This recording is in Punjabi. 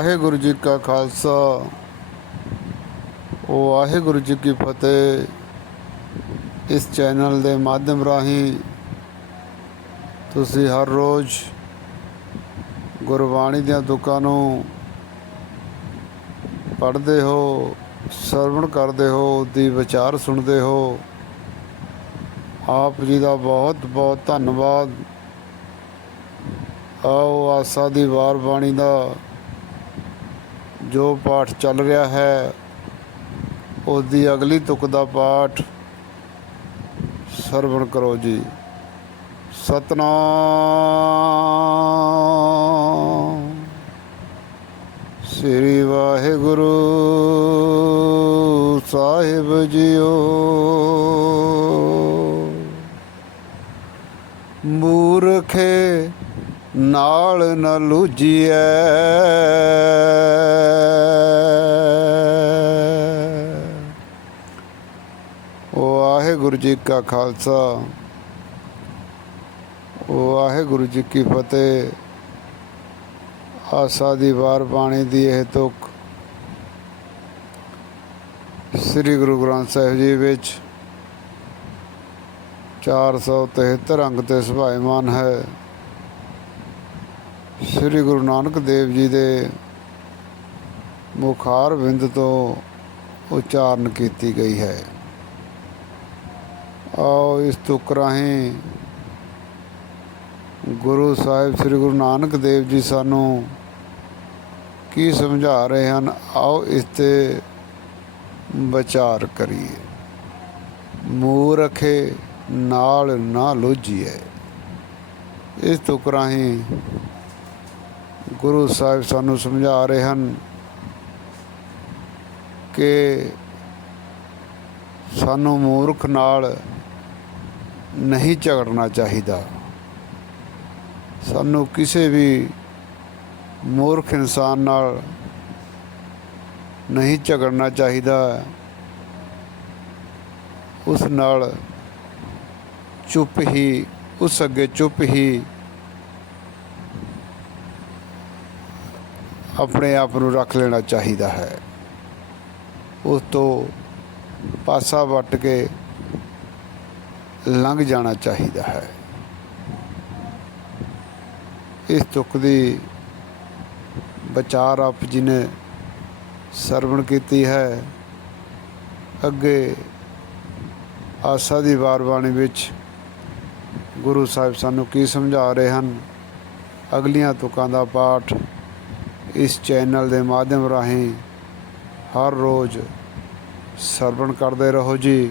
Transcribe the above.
ਵਾਹਿਗੁਰੂ ਜੀ ਕਾ ਖਾਲਸਾ। ਵਾਹਿਗੁਰੂ ਜੀ ਕੀ ਫਤਿਹ। ਇਸ ਚੈਨਲ ਦੇ ਮਾਧਿਅਮ ਰਾਹੀਂ ਤੁਸੀਂ ਹਰ ਰੋਜ਼ ਗੁਰਬਾਣੀ ਦੀਆਂ ਤੁਕਾਂ ਨੂੰ ਪੜ੍ਹਦੇ ਹੋ, ਸਰਵਣ ਕਰਦੇ ਹੋ, ਦੀ ਵਿਚਾਰ ਸੁਣਦੇ ਹੋ। ਆਪ ਜੀ ਦਾ ਬਹੁਤ ਬਹੁਤ ਧੰਨਵਾਦ। ਆਓ ਆਸਾ ਦੀ ਵਾਰ ਬਾਣੀ ਦਾ ਜੋ ਪਾਠ ਚੱਲ ਰਿਹਾ ਹੈ ਉਸ ਦੀ ਅਗਲੀ ਤੁਕ ਦਾ ਪਾਠ ਸਰਵਣ ਕਰੋ ਜੀ। ਸਤਨਾਮ। ਸ੍ਰੀ ਵਾਹਿਗੁਰੂ ਸਾਹਿਬ ਜੀਓ। ਮੂਰਖੇ ਨਾਲ ਨ ਲੂਜੀਐ ਵਾਹਿਗੁਰੂ ਜੀ ਕਾ ਖਾਲਸਾ। ਵਾਹਿਗੁਰੂ ਜੀ ਕੀ ਫਤਿਹ। ਆਸਾ ਦੀ ਵਾਰ ਬਾਣੀ ਦੀ ਇਹ ਤੁਕ ਸ੍ਰੀ ਗੁਰੂ ਗ੍ਰੰਥ ਸਾਹਿਬ ਜੀ ਵਿੱਚ 473 ਅੰਗ ਤੇ ਸੁਭਾਇਮਾਨ ਹੈ। ਸ੍ਰੀ ਗੁਰੂ ਨਾਨਕ ਦੇਵ ਜੀ ਦੇ ਮੁਖਾਰ ਬਿੰਦ ਤੋਂ ਉਚਾਰਨ ਕੀਤੀ ਗਈ ਹੈ। ਆਓ ਇਸ ਤੁਕ ਰਾਹੀਂ ਗੁਰੂ ਸਾਹਿਬ ਸ੍ਰੀ ਗੁਰੂ ਨਾਨਕ ਦੇਵ ਜੀ ਸਾਨੂੰ ਕੀ ਸਮਝਾ ਰਹੇ ਹਨ, ਆਓ ਇਸ ਤੇ ਵਿਚਾਰ ਕਰੀਏ। ਮੂਰਖੇ ਨਾਲ ਨਾ ਲੋਝੀਏ। ਇਸ ਤੁਕ ਰਾਹੀਂ ਗੁਰੂ ਸਾਹਿਬ ਸਾਨੂੰ ਸਮਝਾ ਰਹੇ ਹਨ ਕਿ ਸਾਨੂੰ ਮੂਰਖ ਨਾਲ ਨਹੀਂ ਝਗੜਨਾ ਚਾਹੀਦਾ। ਸਾਨੂੰ ਕਿਸੇ ਵੀ ਮੂਰਖ ਇਨਸਾਨ ਨਾਲ ਨਹੀਂ ਝਗੜਨਾ ਚਾਹੀਦਾ। ਉਸ ਨਾਲ ਚੁੱਪ ਹੀ, ਉਸ ਅੱਗੇ ਚੁੱਪ ਹੀ ਆਪਣੇ ਆਪ ਨੂੰ ਰੱਖ ਲੈਣਾ ਚਾਹੀਦਾ ਹੈ। ਉਸ ਤੋਂ ਪਾਸਾ ਵੱਟ ਕੇ ਲੰਘ ਜਾਣਾ ਚਾਹੀਦਾ ਹੈ। ਇਸ ਤੁਕ ਦੀ ਵਿਚਾਰ ਆਪ ਜੀ ਨੇ ਸਰਵਣ ਕੀਤੀ ਹੈ। ਅੱਗੇ ਆਸਾ ਦੀ ਵਾਰਬਾਣੀ ਵਿੱਚ ਗੁਰੂ ਸਾਹਿਬ ਸਾਨੂੰ ਕੀ ਸਮਝਾ ਰਹੇ ਹਨ? ਅਗਲੀਆਂ ਤੁਕਾਂ ਦਾ ਪਾਠ ਇਸ ਚੈਨਲ ਦੇ ਮਾਧਿਅਮ ਰਾਹੀਂ ਹਰ ਰੋਜ਼ ਸਰਵਣ ਕਰਦੇ ਰਹੋ ਜੀ।